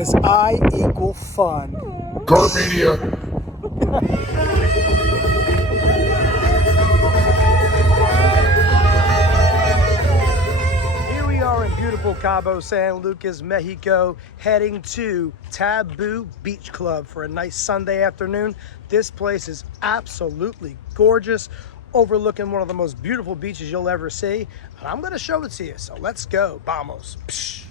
because I equal fun. Karp Media. Here we are in beautiful Cabo, San Lucas, Mexico, heading to Taboo Beach Club for a nice Sunday afternoon. This place is absolutely gorgeous, overlooking one of the most beautiful beaches you'll ever see. And I'm gonna show it to you, so let's go. Vamos. Psh.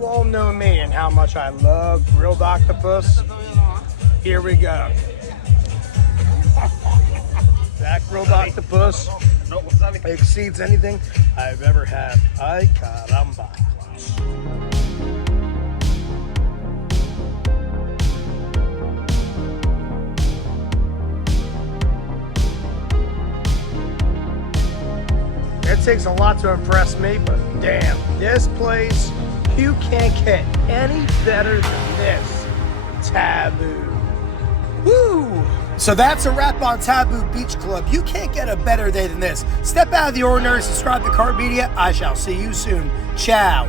You all know me and how much I love grilled octopus. Here we go. That grilled octopus exceeds anything I've ever had. Ay caramba. It takes a lot to impress me, but damn, this place, you can't get any better than this. Taboo. Woo! So that's a wrap on Taboo Beach Club. You can't get a better day than this. Step out of the ordinary, subscribe to Karp Media. I shall see you soon. Ciao.